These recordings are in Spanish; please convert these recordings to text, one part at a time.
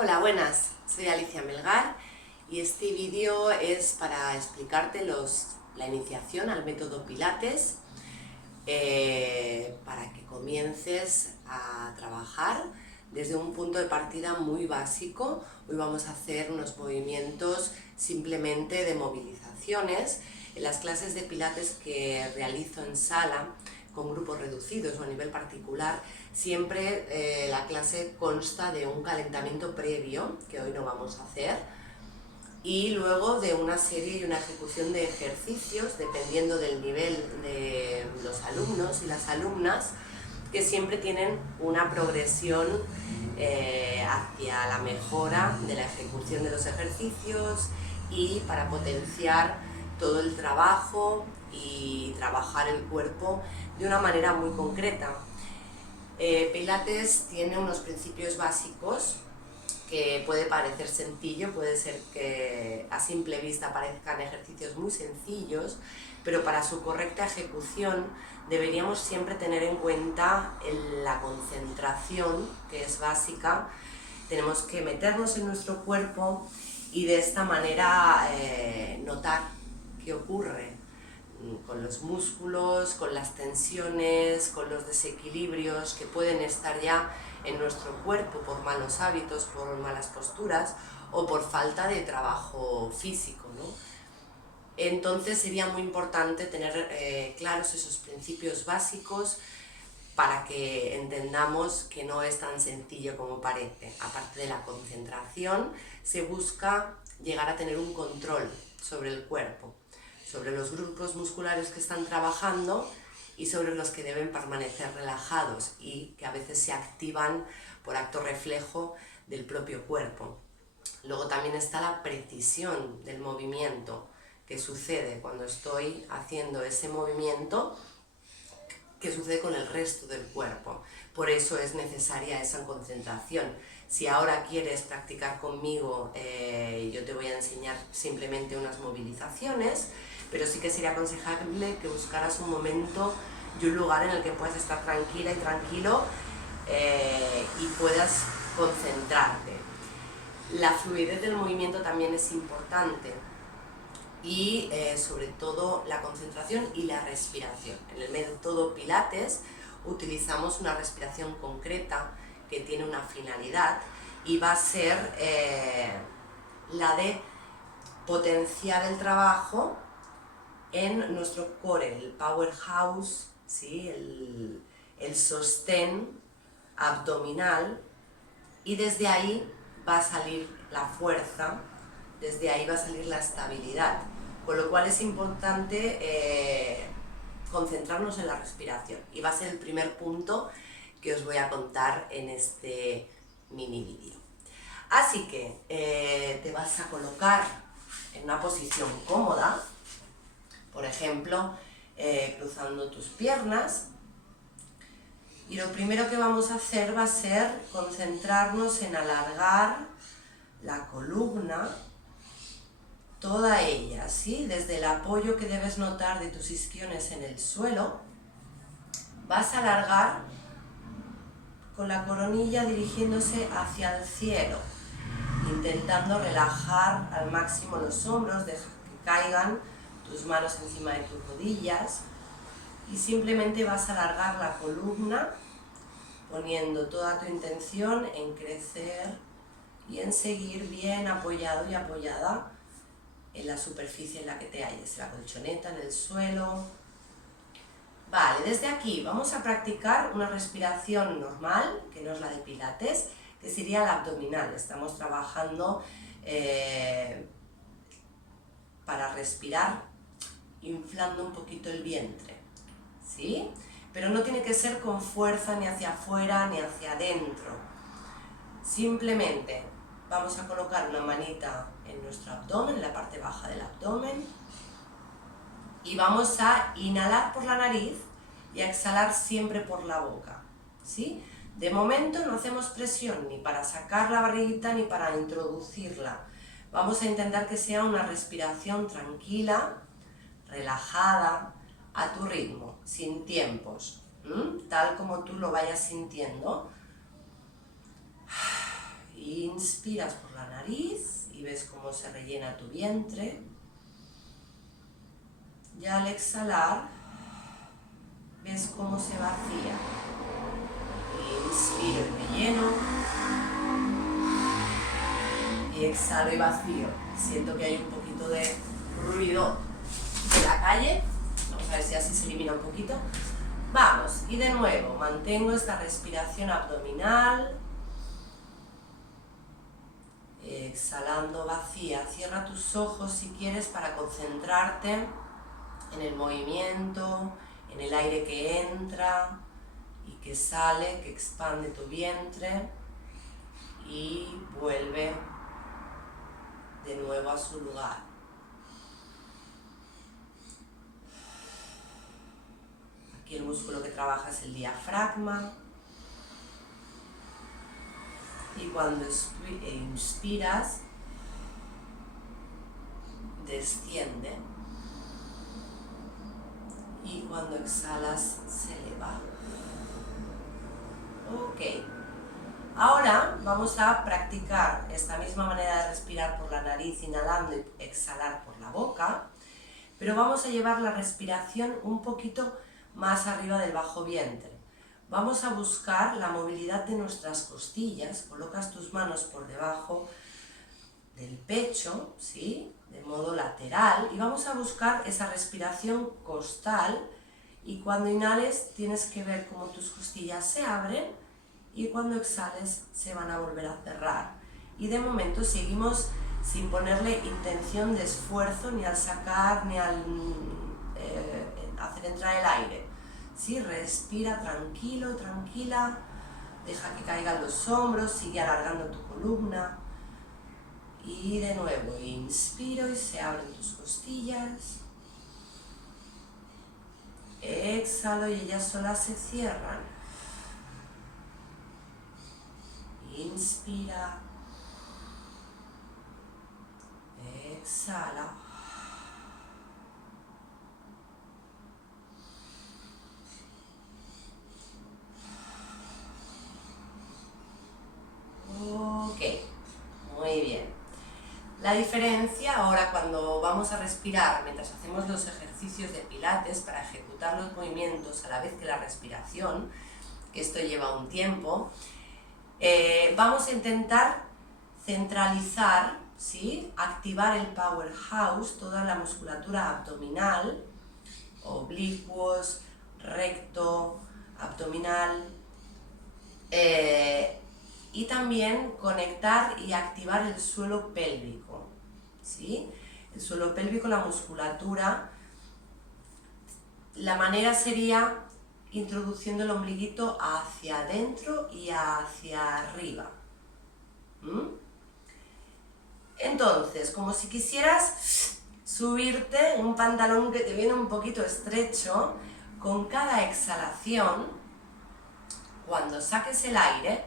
Hola, buenas, soy Alicia Melgar y este vídeo es para explicarte la iniciación al método Pilates para que comiences a trabajar desde un punto de partida muy básico. Hoy vamos a hacer unos movimientos simplemente de movilizaciones. En las clases de Pilates que realizo en sala, con grupos reducidos o a nivel particular, siempre la clase consta de un calentamiento previo, que hoy no vamos a hacer, y luego de una serie y una ejecución de ejercicios, dependiendo del nivel de los alumnos y las alumnas, que siempre tienen una progresión hacia la mejora de la ejecución de los ejercicios y para potenciar todo el trabajo y trabajar el cuerpo de una manera muy concreta. Pilates tiene unos principios básicos que puede parecer sencillo, puede ser que a simple vista parezcan ejercicios muy sencillos, pero para su correcta ejecución deberíamos siempre tener en cuenta la concentración, que es básica. Tenemos que meternos en nuestro cuerpo y de esta manera notar qué ocurre con los músculos, con las tensiones, con los desequilibrios que pueden estar ya en nuestro cuerpo por malos hábitos, por malas posturas o por falta de trabajo físico, ¿no? Entonces sería muy importante tener claros esos principios básicos para que entendamos que no es tan sencillo como parece. Aparte de la concentración, se busca llegar a tener un control sobre el cuerpo, sobre los grupos musculares que están trabajando y sobre los que deben permanecer relajados y que a veces se activan por acto reflejo del propio cuerpo. Luego también está la precisión del movimiento que sucede cuando estoy haciendo ese movimiento, que sucede con el resto del cuerpo. Por eso es necesaria esa concentración. Si ahora quieres practicar conmigo, yo te voy a enseñar simplemente unas movilizaciones, pero sí que sería aconsejable que buscaras un momento y un lugar en el que puedas estar tranquila y tranquilo y puedas concentrarte. La fluidez del movimiento también es importante y sobre todo la concentración y la respiración. En el método Pilates utilizamos una respiración concreta que tiene una finalidad y va a ser la de potenciar el trabajo en nuestro core, el powerhouse, ¿sí? el sostén abdominal, y desde ahí va a salir la fuerza, desde ahí va a salir la estabilidad, con lo cual es importante concentrarnos en la respiración y va a ser el primer punto que os voy a contar en este mini vídeo. Así que te vas a colocar en una posición cómoda, por ejemplo, cruzando tus piernas, y lo primero que vamos a hacer va a ser concentrarnos en alargar la columna, toda ella, ¿sí? Desde el apoyo que debes notar de tus isquiones en el suelo, vas a alargar con la coronilla dirigiéndose hacia el cielo, intentando relajar al máximo los hombros, dejar que caigan tus manos encima de tus rodillas y simplemente vas a alargar la columna poniendo toda tu intención en crecer y en seguir bien apoyado y apoyada en la superficie en la que te halles, en la colchoneta, en el suelo. Vale, desde aquí vamos a practicar una respiración normal, que no es la de Pilates, que sería la abdominal. Estamos trabajando para respirar inflando un poquito el vientre, ¿sí? Pero no tiene que ser con fuerza ni hacia afuera ni hacia adentro. Simplemente vamos a colocar una manita en nuestro abdomen, en la parte baja del abdomen, y vamos a inhalar por la nariz y a exhalar siempre por la boca, ¿sí? De momento no hacemos presión ni para sacar la barriguita ni para introducirla. Vamos a intentar que sea una respiración tranquila, relajada, a tu ritmo, sin tiempos, tal como tú lo vayas sintiendo. Inspiras por la nariz y ves cómo se rellena tu vientre. Y al exhalar, ves cómo se vacía. Inspiro y me lleno. Y exhalo y vacío. Siento que hay un poquito de ruido de la calle. Vamos a ver si así se elimina un poquito. Vamos, y de nuevo, mantengo esta respiración abdominal. Exhalando, vacía. Cierra tus ojos si quieres para concentrarte en el movimiento, en el aire que entra y que sale, que expande tu vientre y vuelve de nuevo a su lugar. Aquí el músculo que trabaja es el diafragma. Y cuando inspiras, desciende. Y cuando exhalas, se eleva. Ok. Ahora vamos a practicar esta misma manera de respirar por la nariz, inhalando y exhalar por la boca. Pero vamos a llevar la respiración un poquito más arriba del bajo vientre. Vamos a buscar la movilidad de nuestras costillas. Colocas tus manos por debajo del pecho, ¿sí? De modo lateral, y vamos a buscar esa respiración costal, y cuando inhales tienes que ver cómo tus costillas se abren y cuando exhales se van a volver a cerrar. Y de momento seguimos sin ponerle intención de esfuerzo ni al sacar ni al hacer entrar el aire. ¿Sí? Respira tranquilo, tranquila, deja que caigan los hombros, sigue alargando tu columna. Y de nuevo, inspiro y se abren tus costillas. Exhalo y ellas solas se cierran. Inspira. Exhala. Ok, muy bien. La diferencia ahora cuando vamos a respirar mientras hacemos los ejercicios de pilates para ejecutar los movimientos a la vez que la respiración, que esto lleva un tiempo, vamos a intentar centralizar, ¿sí? Activar el powerhouse, toda la musculatura abdominal, oblicuos, recto, abdominal, y también conectar y activar el suelo pélvico, ¿sí? El suelo pélvico, la musculatura. La manera sería introduciendo el ombliguito hacia adentro y hacia arriba. Entonces, como si quisieras subirte un pantalón que te viene un poquito estrecho, con cada exhalación, cuando saques el aire,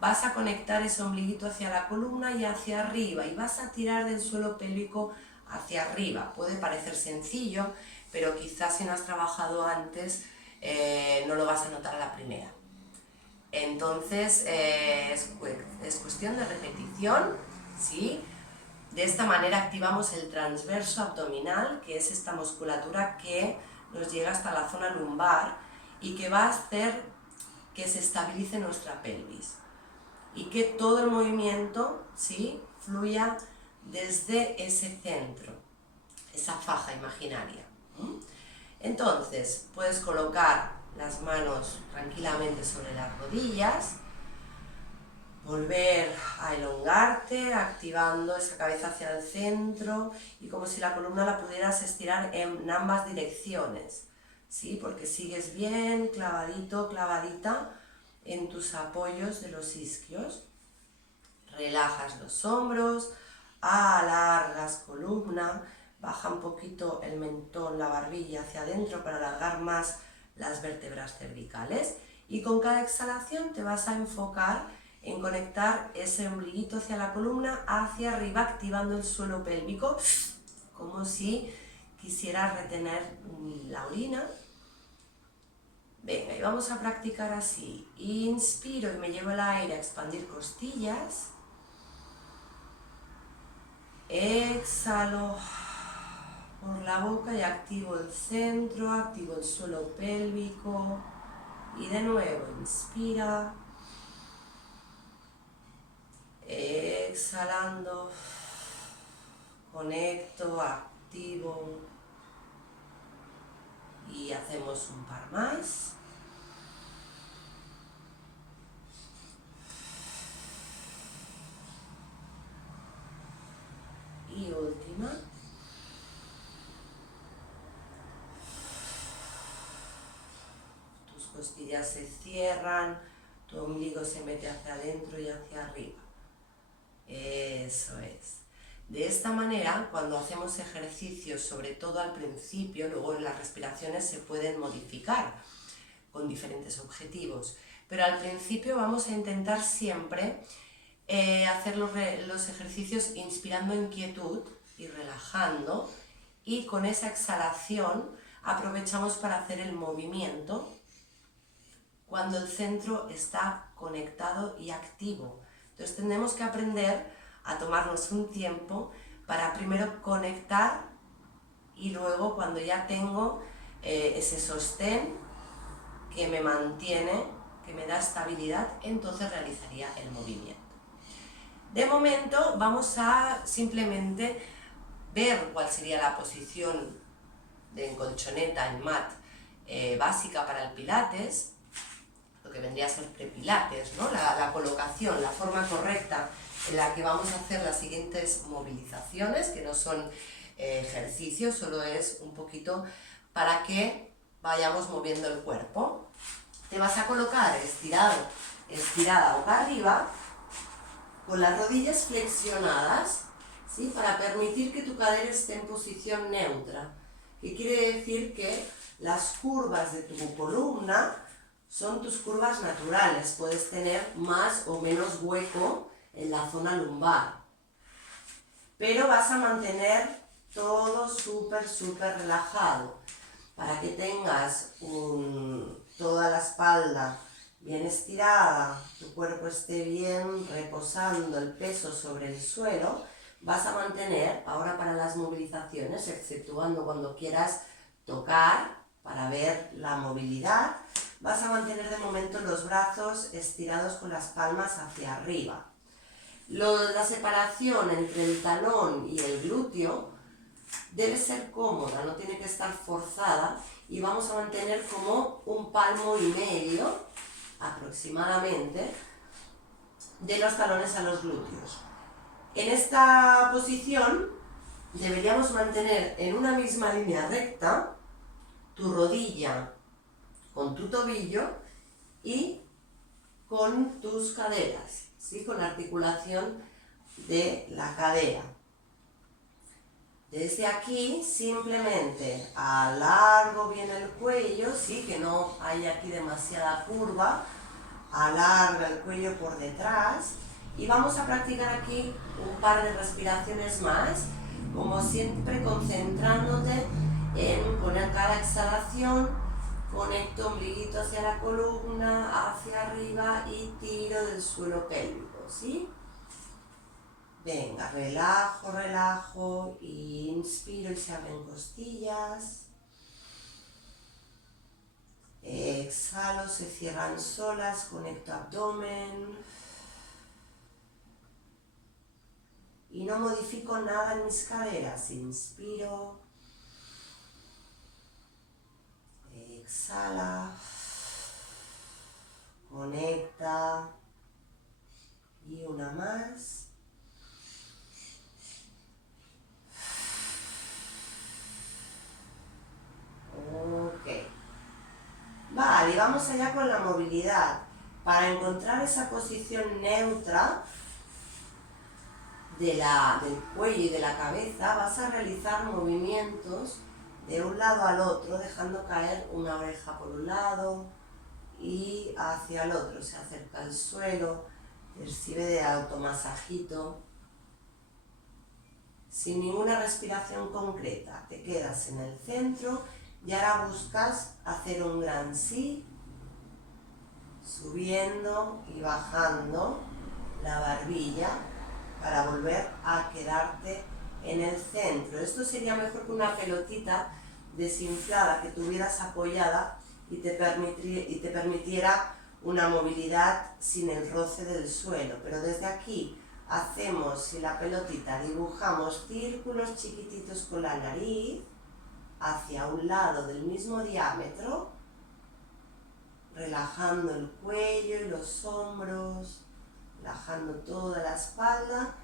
vas a conectar ese ombliguito hacia la columna y hacia arriba, y vas a tirar del suelo pélvico hacia arriba. Puede parecer sencillo, pero quizás si no has trabajado antes, no lo vas a notar a la primera. Entonces, es cuestión de repetición, ¿sí? De esta manera activamos el transverso abdominal, que es esta musculatura que nos llega hasta la zona lumbar y que va a hacer que se estabilice nuestra pelvis y que todo el movimiento, ¿sí?, fluya desde ese centro, esa faja imaginaria. Entonces, puedes colocar las manos tranquilamente sobre las rodillas, volver a elongarte, activando esa cabeza hacia el centro y como si la columna la pudieras estirar en ambas direcciones, ¿sí? Porque sigues bien clavadito, clavadita en tus apoyos de los isquios. Relajas los hombros, alargas columna, baja un poquito el mentón, la barbilla hacia adentro para alargar más las vértebras cervicales, y con cada exhalación te vas a enfocar en conectar ese ombliguito hacia la columna, hacia arriba, activando el suelo pélvico, como si quisieras retener la orina. Venga, y vamos a practicar así. Inspiro y me llevo el aire a expandir costillas. Exhalo por la boca y activo el centro, activo el suelo pélvico. Y de nuevo, inspira. Exhalando, conecto, activo. Y hacemos un par más. Y última. Tus costillas se cierran, tu ombligo se mete hacia adentro y hacia arriba. Eso es. De esta manera, cuando hacemos ejercicios, sobre todo al principio, luego las respiraciones se pueden modificar con diferentes objetivos, pero al principio vamos a intentar siempre hacer los ejercicios inspirando en quietud y relajando, y con esa exhalación aprovechamos para hacer el movimiento cuando el centro está conectado y activo. Entonces tenemos que aprender a tomarnos un tiempo para primero conectar y luego, cuando ya tengo ese sostén que me mantiene, que me da estabilidad, entonces realizaría el movimiento. De momento vamos a simplemente ver cuál sería la posición de colchoneta en mat básica para el pilates, lo que vendría a ser prepilates, ¿no? La colocación, la forma correcta en la que vamos a hacer las siguientes movilizaciones, que no son ejercicios, solo es un poquito para que vayamos moviendo el cuerpo. Te vas a colocar estirada boca arriba, con las rodillas flexionadas, ¿sí? Para permitir que tu cadera esté en posición neutra, que quiere decir que las curvas de tu columna son tus curvas naturales. Puedes tener más o menos hueco en la zona lumbar, pero vas a mantener todo súper relajado para que tengas toda la espalda bien estirada, tu cuerpo esté bien reposando el peso sobre el suelo. Vas a mantener, ahora para las movilizaciones, exceptuando cuando quieras tocar para ver la movilidad, vas a mantener de momento los brazos estirados con las palmas hacia arriba. La separación entre el talón y el glúteo debe ser cómoda, no tiene que estar forzada, y vamos a mantener como 1,5 palmos aproximadamente de los talones a los glúteos. En esta posición deberíamos mantener en una misma línea recta tu rodilla con tu tobillo y con tus caderas, ¿sí? Con la articulación de la cadera. Desde aquí simplemente alargo bien el cuello, ¿sí? Que no haya aquí demasiada curva. Alarga el cuello por detrás y vamos a practicar aquí un par de respiraciones más, como siempre concentrándote en poner cada exhalación, conecto ombliguito hacia la columna, hacia arriba y tiro del suelo pélvico, ¿sí? Venga, relajo, inspiro y se abren costillas. Exhalo, se cierran solas, conecto abdomen. Y no modifico nada en mis caderas. Inspiro. Exhala. Conecta. Y una más. Ok. Vale, vamos allá con la movilidad. Para encontrar esa posición neutra del cuello y de la cabeza, vas a realizar movimientos de un lado al otro, dejando caer una oreja por un lado y hacia el otro. Se acerca al suelo, percibe de automasajito, sin ninguna respiración concreta. Te quedas en el centro y ahora buscas hacer un gran sí, subiendo y bajando la barbilla para volver a quedarte en el centro. Esto sería mejor que una pelotita desinflada que tuvieras apoyada y te permitiera una movilidad sin el roce del suelo. Pero desde aquí hacemos, si la pelotita, dibujamos círculos chiquititos con la nariz hacia un lado del mismo diámetro, relajando el cuello y los hombros, relajando toda la espalda,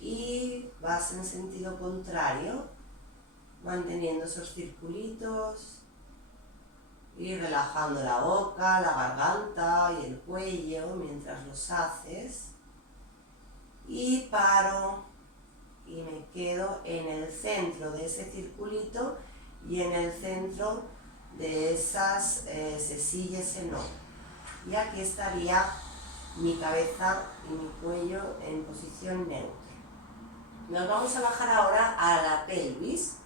y vas en sentido contrario, manteniendo esos circulitos y relajando la boca, la garganta y el cuello mientras los haces. Y paro y me quedo en el centro de ese circulito y en el centro de esas sesillas en O. Y aquí estaría mi cabeza y mi cuello en posición neutra. Nos vamos a bajar ahora a la pelvis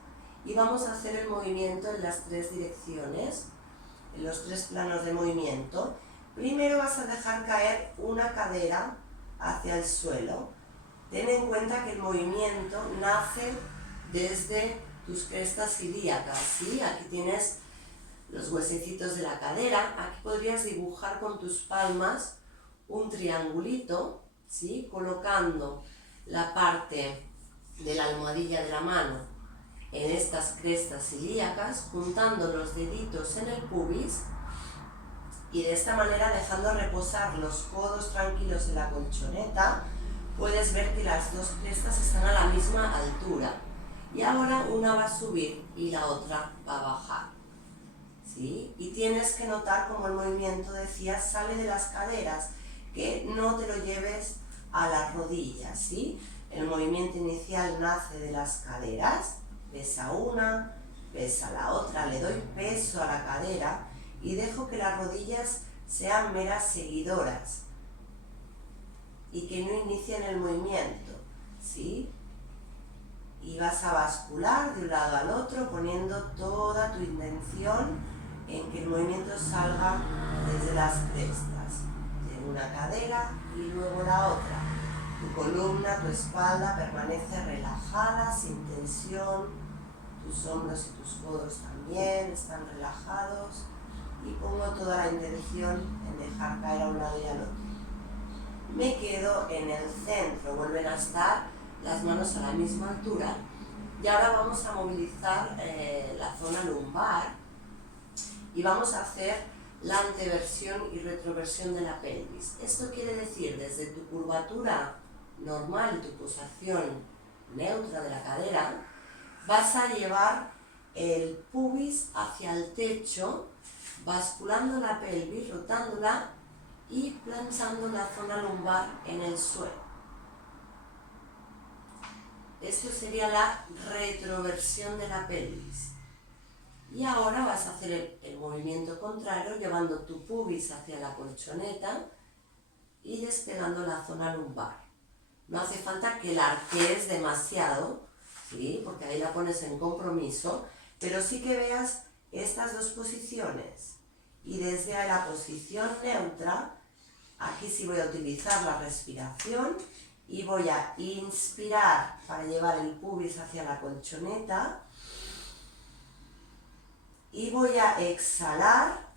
y vamos a hacer el movimiento en las tres direcciones, en los tres planos de movimiento. Primero vas a dejar caer una cadera hacia el suelo. Ten en cuenta que el movimiento nace desde tus crestas ilíacas, ¿sí? Aquí tienes los huesecitos de la cadera. Aquí podrías dibujar con tus palmas un triangulito, ¿sí? Colocando la parte de la almohadilla de la mano en estas crestas ilíacas, juntando los deditos en el pubis y de esta manera dejando reposar los codos tranquilos en la colchoneta. Puedes ver que las dos crestas están a la misma altura y ahora una va a subir y la otra va a bajar, ¿sí? Y tienes que notar como el movimiento, decía, sale de las caderas, que no te lo lleves a las rodillas, ¿sí? El movimiento inicial nace de las caderas, pesa una, pesa la otra, le doy peso a la cadera y dejo que las rodillas sean meras seguidoras y que no inicien el movimiento, ¿sí? Y vas a bascular de un lado al otro poniendo toda tu intención en que el movimiento salga desde las crestas, de una cadera y luego la otra. Tu columna, tu espalda permanece relajada, sin tensión, tus hombros y tus codos también están relajados y pongo toda la intención en dejar caer a un lado y al otro. Me quedo en el centro, vuelven a estar las manos a la misma altura y ahora vamos a movilizar la zona lumbar y vamos a hacer la anteversión y retroversión de la pelvis. Esto quiere decir, desde tu curvatura normal y tu posición neutra de la cadera, vas a llevar el pubis hacia el techo, basculando la pelvis, rotándola y planchando la zona lumbar en el suelo. Eso sería la retroversión de la pelvis. Y ahora vas a hacer el movimiento contrario, llevando tu pubis hacia la colchoneta y despegando la zona lumbar. No hace falta que la arquees demasiado, ¿sí? Porque ahí la pones en compromiso, pero sí que veas estas dos posiciones. Y desde la posición neutra, aquí sí voy a utilizar la respiración y voy a inspirar para llevar el pubis hacia la colchoneta y voy a exhalar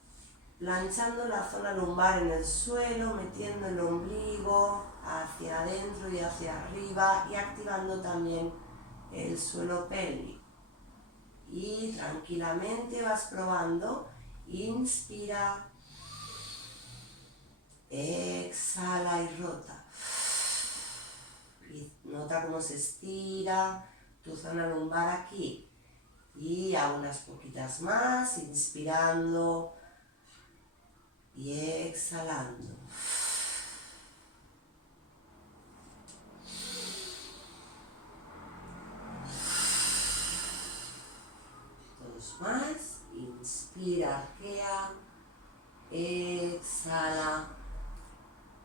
planchando la zona lumbar en el suelo, metiendo el ombligo hacia adentro y hacia arriba y activando también el suelo pélvico. Y tranquilamente vas probando, inspira, exhala y rota. Y nota cómo se estira tu zona lumbar aquí. Y a unas poquitas más, inspirando y exhalando. Dos más, inspira, arquea, exhala,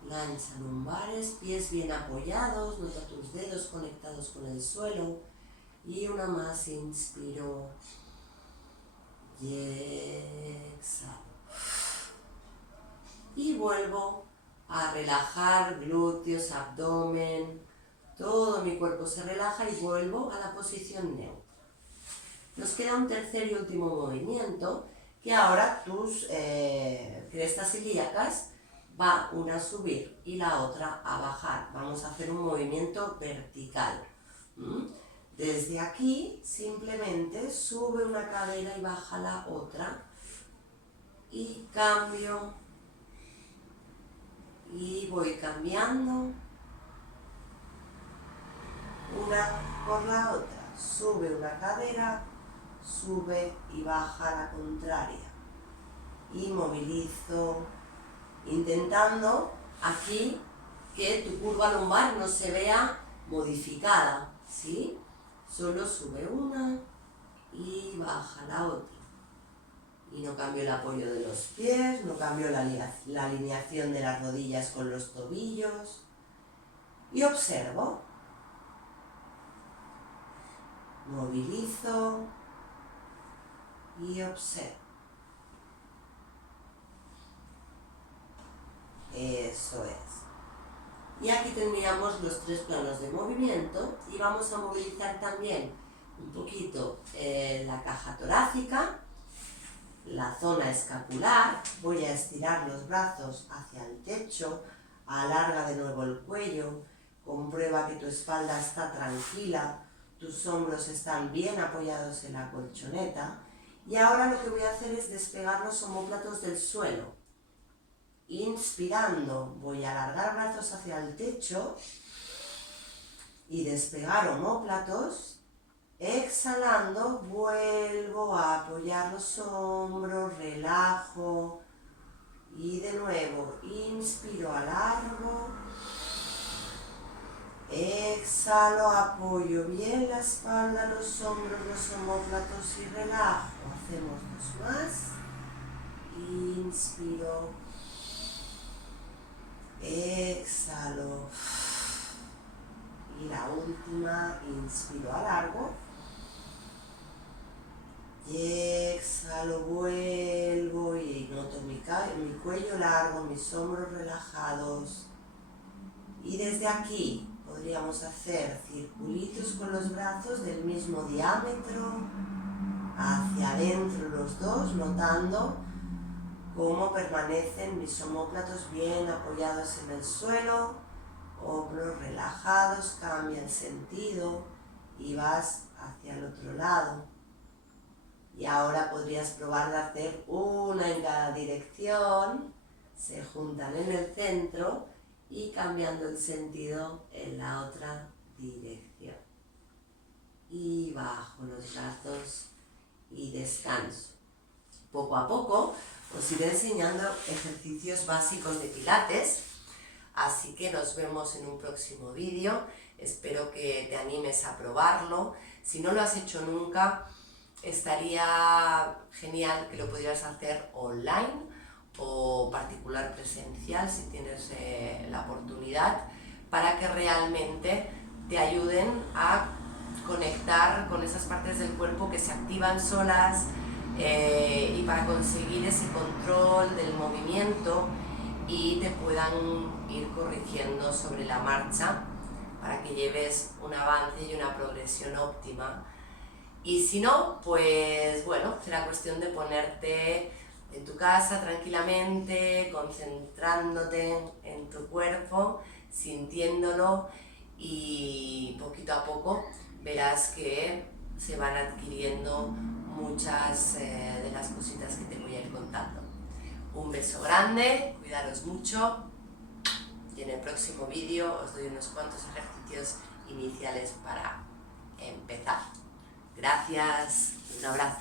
plancha lumbares, pies bien apoyados, nota tus dedos conectados con el suelo. Y una más, inspiro y exhalo. Y vuelvo a relajar glúteos, abdomen, Todo mi cuerpo se relaja y vuelvo a la posición neutra. Nos queda un tercer y último movimiento, que ahora tus crestas ilíacas va una a subir y la otra a bajar. Vamos a hacer un movimiento vertical. Desde aquí simplemente sube una cadera y baja la otra. Y cambio. Y voy cambiando una por la otra. Sube una cadera, sube y baja la contraria. Y movilizo, intentando aquí que tu curva lumbar no se vea modificada, ¿sí? Solo sube una y baja la otra. Y no cambio el apoyo de los pies, no cambio la alineación de las rodillas con los tobillos. Y observo. Movilizo y observo. Eso es. Y aquí tendríamos los 3 planos de movimiento y vamos a movilizar también un poquito la caja torácica, la zona escapular. Voy a estirar los brazos hacia el techo, alarga de nuevo el cuello, comprueba que tu espalda está tranquila, tus hombros están bien apoyados en la colchoneta. Y ahora lo que voy a hacer es despegar los omóplatos del suelo. Inspirando, voy a alargar brazos hacia el techo y despegar omóplatos. Exhalando, vuelvo a apoyar los hombros, relajo. Y de nuevo, inspiro, alargo. Exhalo, apoyo bien la espalda, los hombros, los omóplatos y relajo. Hacemos 2 más. Inspiro. Exhalo. Y la última, inspiro, alargo. Y exhalo, vuelvo y noto mi cuello largo, mis hombros relajados. Y desde aquí podríamos hacer circulitos con los brazos del mismo diámetro, hacia adentro los dos, notando cómo permanecen mis omóplatos bien apoyados en el suelo, hombros relajados, cambia el sentido y vas hacia el otro lado. Y ahora podrías probar de hacer una en cada dirección, se juntan en el centro y cambiando el sentido en la otra dirección. Y bajo los brazos y descanso. Poco a poco os iré enseñando ejercicios básicos de pilates, así que nos vemos en un próximo vídeo. Espero que te animes a probarlo. Si no lo has hecho nunca, estaría genial que lo pudieras hacer online o particular presencial si tienes la oportunidad, para que realmente te ayuden a conectar con esas partes del cuerpo que se activan solas y para conseguir ese control del movimiento y te puedan ir corrigiendo sobre la marcha para que lleves un avance y una progresión óptima. Y si no, pues bueno, será cuestión de ponerte en tu casa tranquilamente, concentrándote en tu cuerpo, sintiéndolo, y poquito a poco verás que se van adquiriendo muchas de las cositas que te voy a ir contando. Un beso grande, cuidaros mucho y en el próximo vídeo os doy unos cuantos ejercicios iniciales para empezar. Gracias, un abrazo.